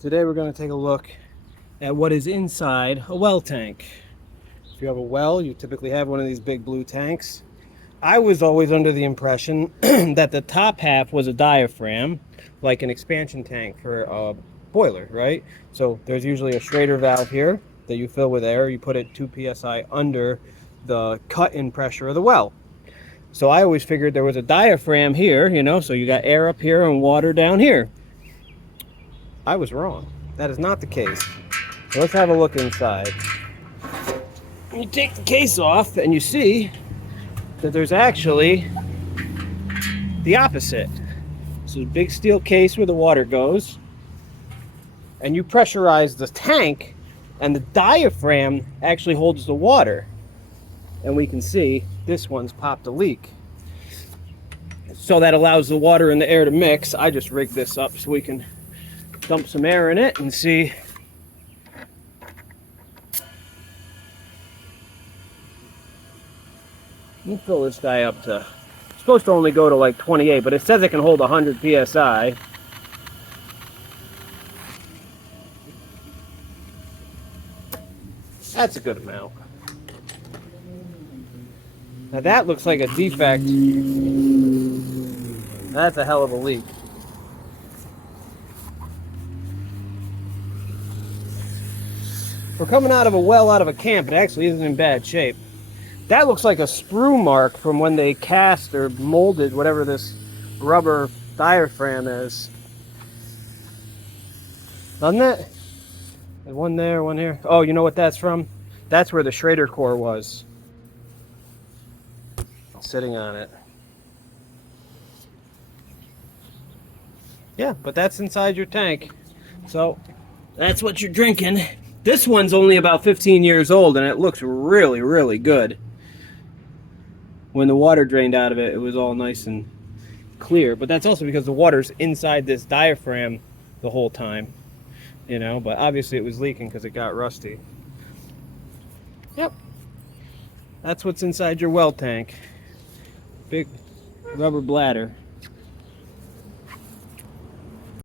Today we're going to take a look at what is inside a well tank. If you have a well, you typically have one of these big blue tanks. I was always under the impression that the top half was a diaphragm, like an expansion tank for a boiler, right? So there's usually a Schrader valve here that you fill with air. You put it 2 psi under the cut-in pressure of the well. So I always figured there was a diaphragm here, so you got air up here and water down here. I was wrong. That is not the case. So let's have a look inside. You take the case off and you see that there's actually the opposite. So a big steel case where the water goes, and you pressurize the tank, and the diaphragm actually holds the water. And we can see this one's popped a leak. So that allows the water and the air to mix. I just rigged this up so we can dump some air in it and see. Let me fill this guy up to, it's supposed to only go to like 28, but it says it can hold 100 psi. That's a good amount. Now that looks like a defect. That's a hell of a leak. We're coming out of a well out of a camp. It actually isn't in bad shape. That looks like a sprue mark from when they cast or molded whatever this rubber diaphragm is. Doesn't it? There's one there, one here. Oh, you know what that's from? That's where the Schrader core was. Sitting on it. Yeah, but that's inside your tank. So that's what you're drinking. This one's only about 15 years old and it looks really, really good. When the water drained out of it, it was all nice and clear. But that's also because the water's inside this diaphragm the whole time. But obviously it was leaking because it got rusty. Yep. That's what's inside your well tank. Big rubber bladder.